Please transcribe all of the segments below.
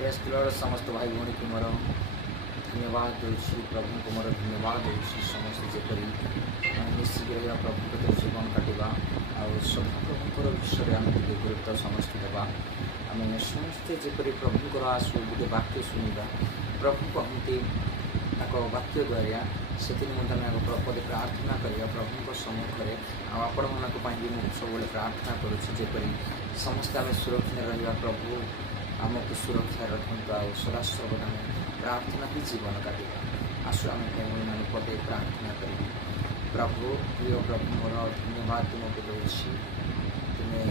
Press Lord समस्त भाई भौणी को मोर धन्यवाद दूसरी प्रभु को मोर धन्यवाद दूसरी समस्त जेपरी मिसिक रहा प्रभु कत जीवन काटा आउ सदा प्रभुकर विषय आम गुरुत्व समस्त देवा आम समस्ते जेपरी प्रभुकर आसु गोटे वाक्य शुणा प्रभु कहते वाक्य द्वारा से पदे प्रार्थना करवा प्रभु सम्मुखें आपण मैं सब प्रार्थना करुपरी समस्ते आम सुरक्षा रहा प्रभु आमको सुरक्षा रखता और सदा सर्वदा प्रार्थना ही जीवन काटा आसु आम भाई मान पदे प्रार्थना कर प्रभु प्रिय प्रभु मोर धन्यवाद तुमको दूसरी तुम्हें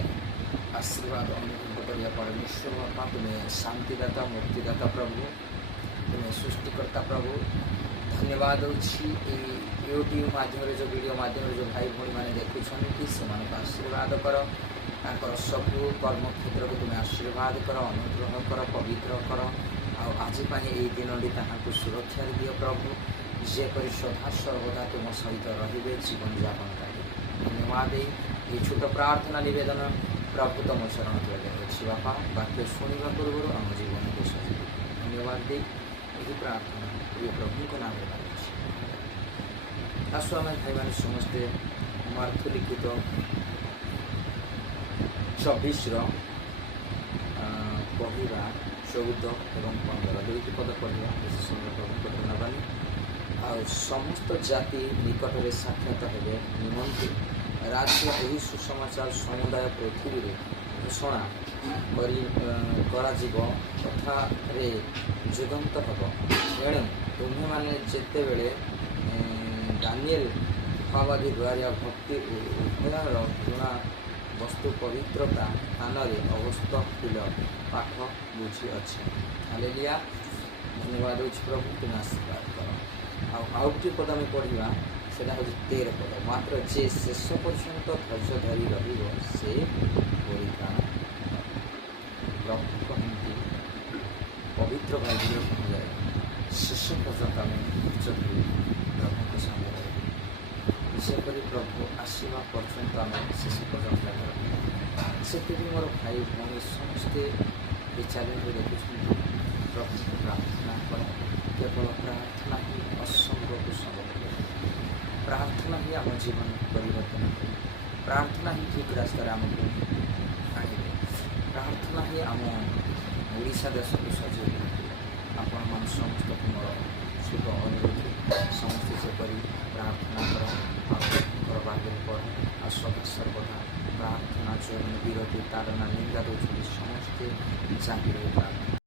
आशीर्वाद अनुभव कर परमेश्वर बापा तुम्हें शांतिदाता मुक्तिदाता प्रभु तुम्हें सृष्टिकर्ता प्रभु धन्यवाद अच्छी यूट्यूब माध्यम जो वीडियो माध्यम जो भाई भाई मैंने देखुं से आशीर्वाद कर सबू कर्म क्षेत्र को तुम्हें आशीर्वाद कर अनुग्रह कर पवित्र कर आज यही दिन ताकू सुरक्षा दियो प्रभु जेपर सदा सर्वदा तुम सहित रे जीवन यापन करें धन्यवाद ये छोट प्रार्थना निवेदन प्रभु तुम चरण दिया बापा वाक्य शुणा पूर्व आम जीवन को सजी धन्यवाद दे यही प्रार्थना ये प्रभु को नाम आसु आम भाई मैंने समस्ते मार्थ लिखित 24 पढ़ा 14 और 15 दुईटी पद पढ़ा बेस समय प्रभु नाबानी आ समस्त जाति निकट में साक्षात हेबे निमंते राज्य यही सुसमाचार समुदाय पृथ्वी में घोषणा कथा जुगंत हम एणु तुम्हें मैंने जिते बड़े दानिएल भावादी द्वारा भक्ति उभयर घृणा वस्तु पवित्रता स्थान अवस्थित पाठ बुझी अच्छे हालेलुया धन्यवाद प्रभु तुम आशीर्वाद कर आउटी पद आम पढ़ा से हूँ 13 पद मात्र जे शेष पर्यंत धैर्य धरी रे परित्राण प्रभु कहती पवित्र बाइबल कहुए शेष पर्यंत आम धैर्य धरी प्रभु सामने जेपरी प्रभु आसवा पर्यंत आम शेष पर्यंत से मोर भाई भाई समस्ते ये चैलेंज देखुं प्रभु प्रार्थना कर केवल प्रार्थना ही असंभव को संभव प्रार्थना ही आम जीवन परिवर्तन कर प्रार्थना ही ठीक रास्तार आमको आने प्रार्थना ही आम ओडिशा देश को सजै आपण मान समस्त मोर शुभ अनुरोध समस्ते जेपरी प्रार्थना कर बाइबल पढ़ आ सदा सर्वदा प्रार्थना चयन विरति ताड़ना निंदा दूसरी समस्ते चाहिए प्रार्थना।